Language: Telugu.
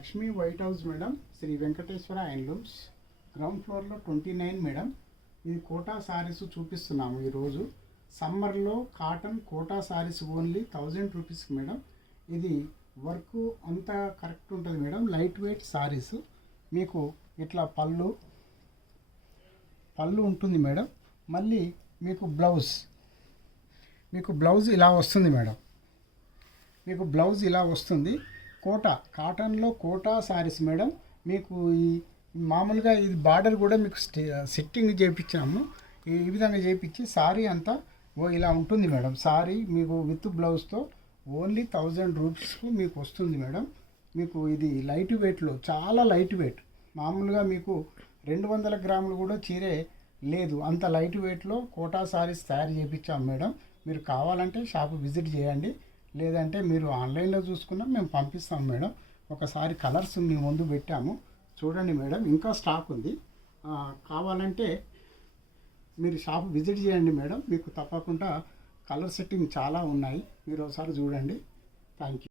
Lakshmi white house madam, Shri Venkateswara handlooms, ground ఫ్లోర్లో 29 మేడం. ఇది కోటా సారీస్ చూపిస్తున్నాము ఈరోజు. సమ్మర్లో కాటన్ కోటా సారీస్ ఓన్లీ 1000 రూపీస్కి మేడం. ఇది వర్క్ అంతా కరెక్ట్ ఉంటుంది మేడం. Light weight saris. మీకు ఇట్లా పళ్ళు ఉంటుంది మేడం. మళ్ళీ మీకు బ్లౌజ్ ఇలా వస్తుంది మేడం. మీకు బ్లౌజ్ ఇలా వస్తుంది. కాటన్లో కోటా సారీస్ మేడం. మీకు ఈ మామూలుగా ఇది బార్డర్ కూడా మీకు సెట్టింగ్ చేయించాము. ఈ విధంగా చేయించి సారీ అంతా ఇలా ఉంటుంది మేడం. సారీ మీకు విత్ బ్లౌజ్తో ఓన్లీ 1000 రూపీస్కు మీకు వస్తుంది మేడం. మీకు ఇది లైట్ వెయిట్లో, చాలా లైట్ వెయిట్. మామూలుగా మీకు 200 గ్రాములు కూడా చీరే లేదు, అంత లైట్ వెయిట్లో కోటా సారీస్ తయారు చేయించాము మేడం. మీరు కావాలంటే షాపు విజిట్ చేయండి, లేదంటే మీరు ఆన్లైన్లో చూసుకున్నా మేము పంపిస్తాం మేడం. ఒకసారి కలర్స్ మీ ముందు పెట్టాము చూడండి మేడం. ఇంకా స్టాక్ ఉంది. కావాలంటే మీరు షాప్ విజిట్ చేయండి మేడం. మీకు తప్పకుండా కలర్ సెట్టింగ్ చాలా ఉన్నాయి. మీరు ఒకసారి చూడండి. Thank you.